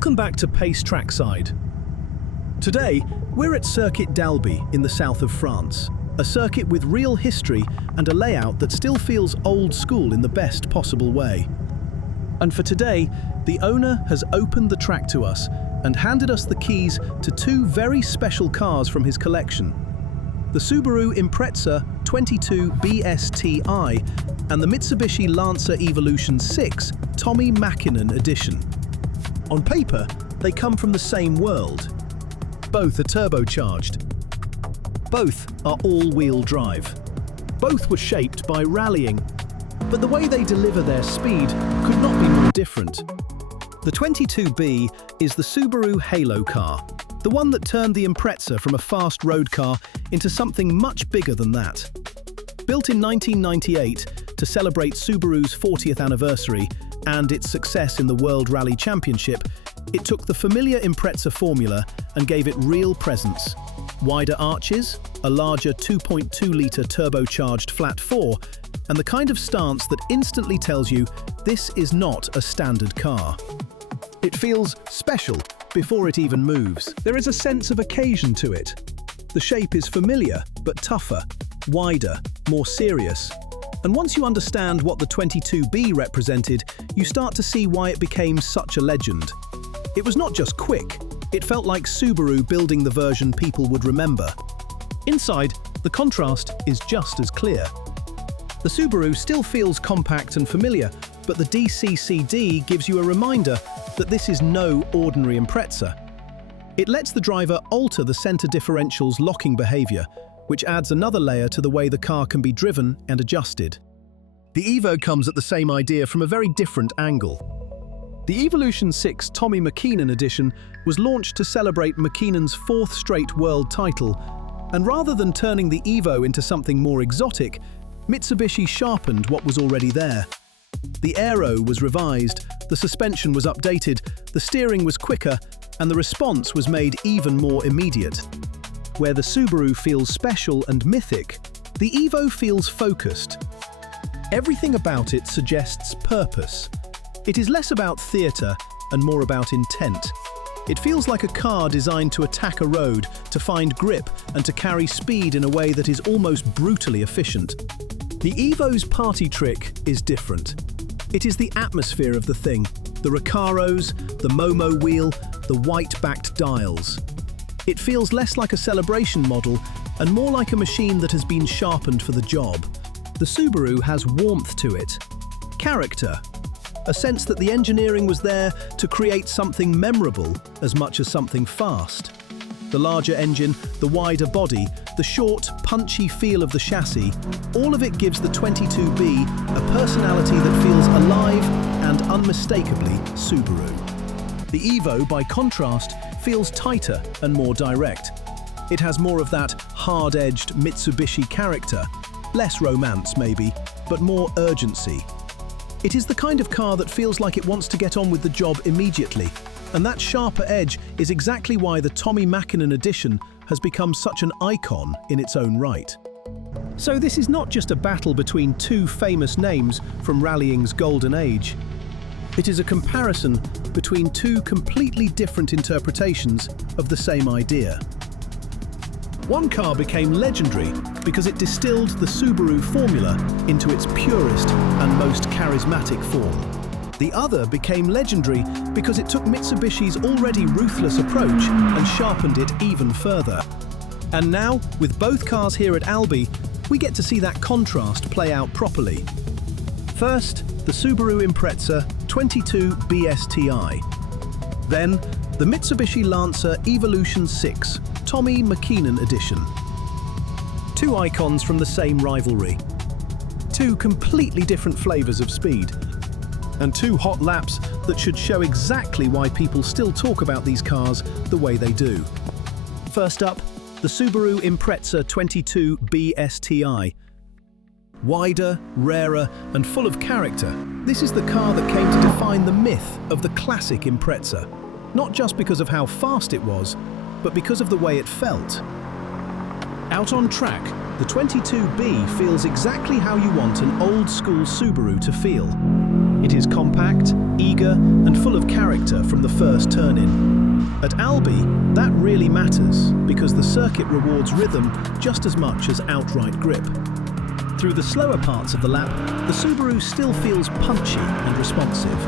Welcome back to Pace Trackside. Today, we're at Circuit d'Albi in the south of France, a circuit with real history and a layout that still feels old school in the best possible way. And for today, the owner has opened the track to us and handed us the keys to two very special cars from his collection: the Subaru Impreza 22B STI and the Mitsubishi Lancer Evolution 6 Tommi Mäkinen edition. On paper, they come from the same world. Both are turbocharged. Both are all-wheel drive. Both were shaped by rallying, but the way they deliver their speed could not be more different. The 22B is the Subaru Halo car, the one that turned the Impreza from a fast road car into something much bigger than that. Built in 1998 to celebrate Subaru's 40th anniversary and its success in the World Rally Championship, it took the familiar Impreza formula and gave it real presence. Wider arches, a larger 2.2-litre turbocharged flat 4, and the kind of stance that instantly tells you this is not a standard car. It feels special before it even moves. There is a sense of occasion to it. The shape is familiar, but tougher, wider, more serious. And once you understand what the 22B represented, you start to see why it became such a legend. It was not just quick, it felt like Subaru building the version people would remember. Inside, the contrast is just as clear. The Subaru still feels compact and familiar, but the DCCD gives you a reminder that this is no ordinary Impreza. It lets the driver alter the center differential's locking behavior, which adds another layer to the way the car can be driven and adjusted. The Evo comes at the same idea from a very different angle. The Evolution 6 Tommi Mäkinen edition was launched to celebrate Mäkinen's 4th straight world title, and rather than turning the Evo into something more exotic, Mitsubishi sharpened what was already there. The aero was revised, the suspension was updated, the steering was quicker, and the response was made even more immediate. Where the Subaru feels special and mythic, the Evo feels focused. Everything about it suggests purpose. It is less about theatre and more about intent. It feels like a car designed to attack a road, to find grip, and to carry speed in a way that is almost brutally efficient. The Evo's party trick is different. It is the atmosphere of the thing, the Recaros, the Momo wheel, the white-backed dials. It feels less like a celebration model and more like a machine that has been sharpened for the job. The Subaru has warmth to it, character, a sense that the engineering was there to create something memorable as much as something fast. The larger engine, the wider body, the short, punchy feel of the chassis, all of it gives the 22B a personality that feels alive and unmistakably Subaru. The Evo, by contrast, feels tighter and more direct. It has more of that hard-edged Mitsubishi character, less romance maybe, but more urgency. It is the kind of car that feels like it wants to get on with the job immediately, and that sharper edge is exactly why the Tommi Mäkinen edition has become such an icon in its own right. So this is not just a battle between two famous names from rallying's golden age. It is a comparison between two completely different interpretations of the same idea. One car became legendary because it distilled the Subaru formula into its purest and most charismatic form. The other became legendary because it took Mitsubishi's already ruthless approach and sharpened it even further. And now, with both cars here at Albi, we get to see that contrast play out properly. First, the Subaru Impreza 22B STI. Then, the Mitsubishi Lancer Evolution 6 Tommi Mäkinen edition. Two icons from the same rivalry. Two completely different flavors of speed. And two hot laps that should show exactly why people still talk about these cars the way they do. First up, the Subaru Impreza 22B STI. Wider, rarer, and full of character, this is the car that came to define the myth of the classic Impreza. Not just because of how fast it was, but because of the way it felt. Out on track, the 22B feels exactly how you want an old-school Subaru to feel. It is compact, eager, and full of character from the first turn-in. At Albi, that really matters because the circuit rewards rhythm just as much as outright grip. Through the slower parts of the lap, the Subaru still feels punchy and responsive.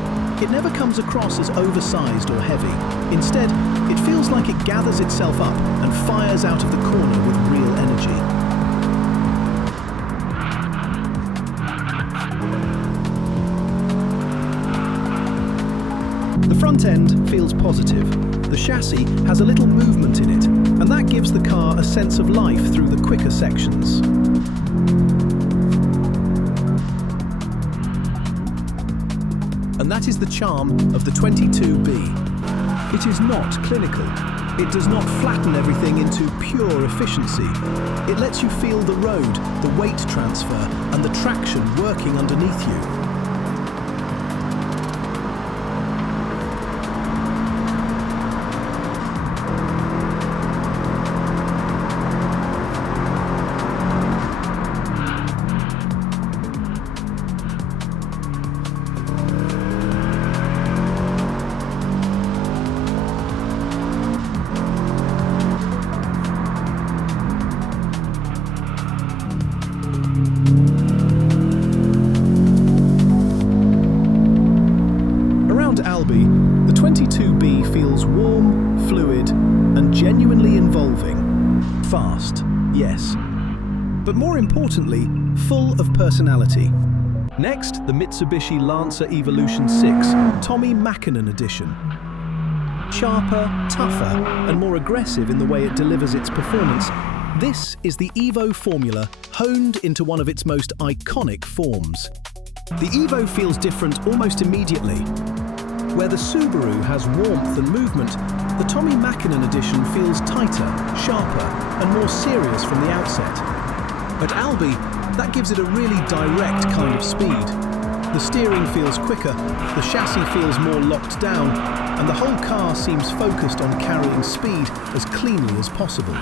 It never comes across as oversized or heavy. Instead, it feels like it gathers itself up and fires out of the corner with real energy. The front end feels positive. The chassis has a little movement in it, and that gives the car a sense of life through the quicker sections. And that is the charm of the 22B. It is not clinical. It does not flatten everything into pure efficiency. It lets you feel the road, the weight transfer, and the traction working underneath you. Albi, the 22B feels warm, fluid, and genuinely involving. Fast, yes. But more importantly, full of personality. Next, the Mitsubishi Lancer Evolution 6 Tommi Mäkinen edition. Sharper, tougher, and more aggressive in the way it delivers its performance, this is the Evo formula honed into one of its most iconic forms. The Evo feels different almost immediately. Where the Subaru has warmth and movement, the Tommi Mäkinen edition feels tighter, sharper, and more serious from the outset. At Albi, that gives it a really direct kind of speed. The steering feels quicker, the chassis feels more locked down, and the whole car seems focused on carrying speed as cleanly as possible.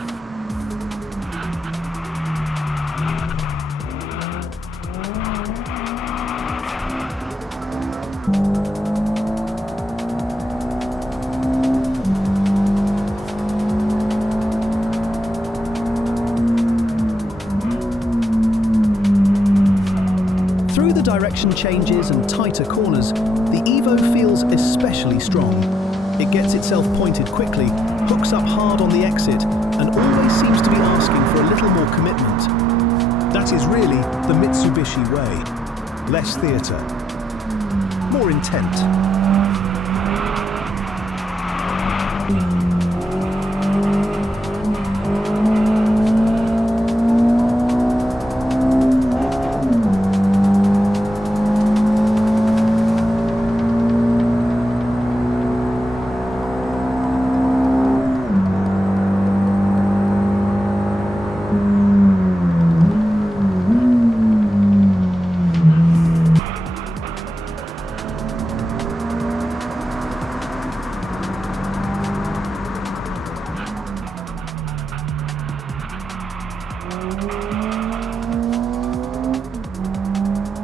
Through the direction changes and tighter corners, the Evo feels especially strong. It gets itself pointed quickly, hooks up hard on the exit, and always seems to be asking for a little more commitment. That is really the Mitsubishi way. Less theatre, more intent.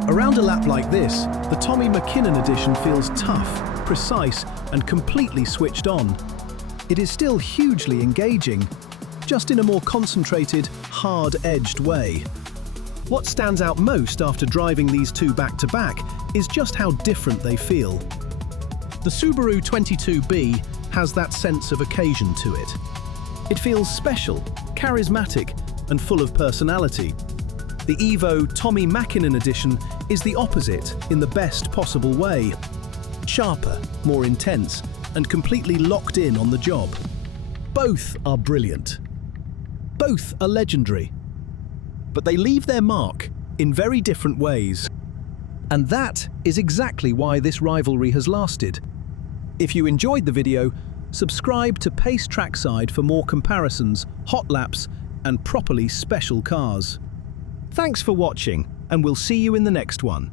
Around a lap like this, the Tommi Mäkinen edition feels tough, precise, and completely switched on. It is still hugely engaging, just in a more concentrated, hard-edged way. What stands out most after driving these two back-to-back is just how different they feel. The Subaru 22B has that sense of occasion to it. It feels special, charismatic, and full of personality. The Evo Tommi Mäkinen edition is the opposite in the best possible way. Sharper, more intense, and completely locked in on the job. Both are brilliant. Both are legendary. But they leave their mark in very different ways. And that is exactly why this rivalry has lasted. If you enjoyed the video, subscribe to Pace Trackside for more comparisons, hot laps, and properly special cars. Thanks for watching, and we'll see you in the next one.